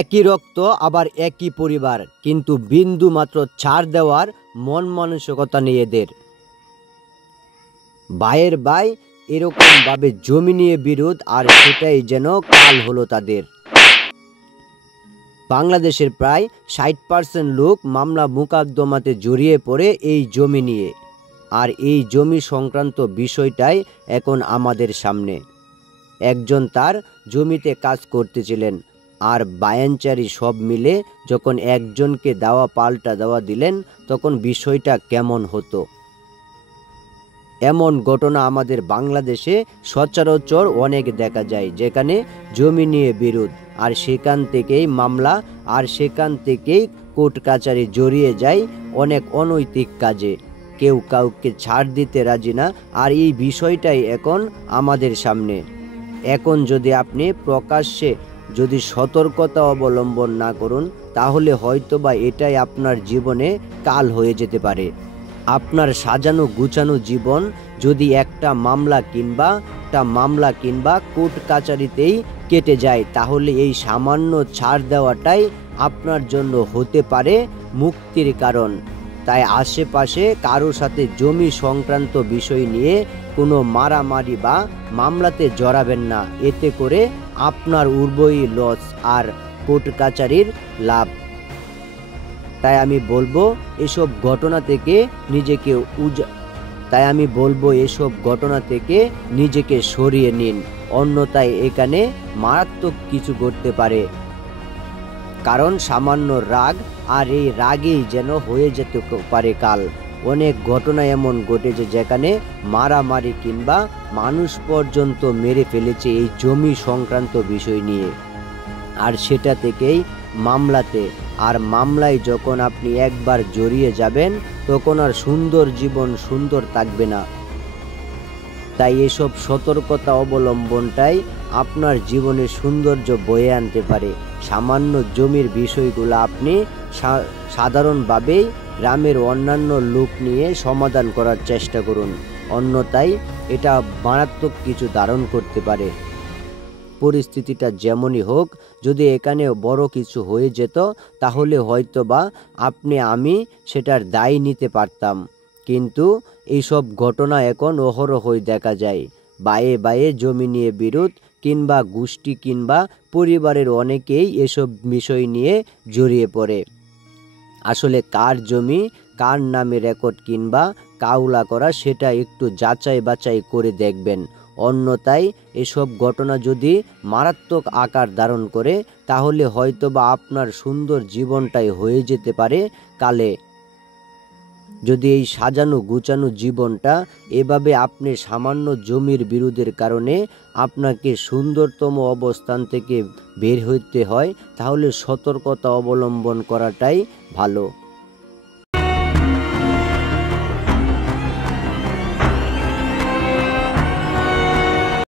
একই রক্ত আবার একই পরিবার, কিন্তু বিন্দু মাত্র ছাড় দেওয়ার মন মানসিকতা নেই এদের। ভাইয়ের ভাই এরকম ভাবে জমি নিয়ে বিরোধ, আর সেটাই যেন কাল হলো তাদের। বাংলাদেশের প্রায় 60% লোক মামলা মোকদ্দমাতে জড়িয়ে পড়ে এই জমি নিয়ে, আর এই জমি সংক্রান্ত বিষয়টাই এখন আমাদের সামনে। একজন তার জমিতে কাজ করতেছিলেন, আর বায়ানচারি সব মিলে যখন একজনকে দেওয়া পাল্টা দেওয়া দিলেন, তখন বিষয়টা কেমন হতো। এমন ঘটনা আমাদের বাংলাদেশে সচরাচর অনেক দেখা যায়, যেখানে জমি নিয়ে বিরোধ, আর সেখান থেকেই মামলা, আর সেখান থেকেই কোর্ট কাচারি জড়িয়ে যায় অনেক অনৈতিক কাজে। কেউ কাউকে ছাড় দিতে রাজি না, আর এই বিষয়টাই এখন আমাদের সামনে। এখন যদি আপনি প্রকাশ্যে যদি সতর্কতা অবলম্বন না করুন, তাহলে হয়তোবা এটাই আপনার জীবনে কাল হয়ে যেতে পারে। আপনার সাজানো গুছানো জীবন যদি একটা মামলা কিংবা কোর্ট কাচারিতেই কেটে যায়, তাহলে এই সামান্য ছাড় দেওয়াটাই আপনার জন্য হতে পারে মুক্তির কারণ। তাই আশেপাশে কারোর সাথে জমি সংক্রান্ত বিষয় নিয়ে কোনো মারামারি বা মামলাতে জড়াবেন না। এতে করে আপনার উভয়ই লস আর কোর্ট কাচারির লাভ। তাই আমি বলবো এসব ঘটনা থেকে নিজেকে সরিয়ে নিন, অন্যথায় এখানে মারাত্মক কিছু ঘটতে পারে। কারণ সামান্য রাগ, আর এই রাগেই যেন হয়ে যেতে পারে কাল। অনেক ঘটনা এমন ঘটেছে যেখানে মারামারি কিংবা মানুষ পর্যন্ত মেরে ফেলেছে এই জমি সংক্রান্ত বিষয় নিয়ে, আর সেটা থেকেই মামলাতে। আর মামলায় যখন আপনি একবার জড়িয়ে যাবেন, তখন আর জীবন সুন্দর থাকবে না। তাই এসব সতর্কতা অবলম্বনটাই আপনার জীবনে সৌন্দর্য বয়ে আনতে পারে। সামান্য জমির বিষয়গুলো আপনি সাধারণভাবেই গ্রামের অন্যান্য লোক নিয়ে সমাধান করার চেষ্টা করুন, অন্যথায় এটা মারাত্মক কিছু ধারণ করতে পারে। পরিস্থিতিটা যেমনই হোক, যদি এখানে বড় কিছু হয়ে যেত, তাহলে হয়তোবা আমি সেটার দায় নিতে পারতাম। কিন্তু এইসব ঘটনা এখন অহরহই দেখা যায়। বায়ে বায়ে জমি নিয়ে বিরোধ, কিংবা গোষ্ঠী কিংবা পরিবারের অনেকেই এসব বিষয় নিয়ে জড়িয়ে পড়ে। আসলে কার জমি কার নামে রেকর্ড কিংবা কাউলা করা, সেটা একটু যাচাই বাছাই করে দেখবেন। অন্যথায় এসব ঘটনা যদি মারাত্মক আকার ধারণ করে, তাহলে হয়তোবা আপনার সুন্দর জীবনটাই হয়ে যেতে পারে কালে। যদি এই সাজানো গুছানো জীবনটা এভাবে আপনি সামান্য জমির বিরোধের কারণে আপনাকে সুন্দরতম অবস্থান থেকে বের হতে হয়, তাহলে সতর্কতা অবলম্বন করাটাই ভালো।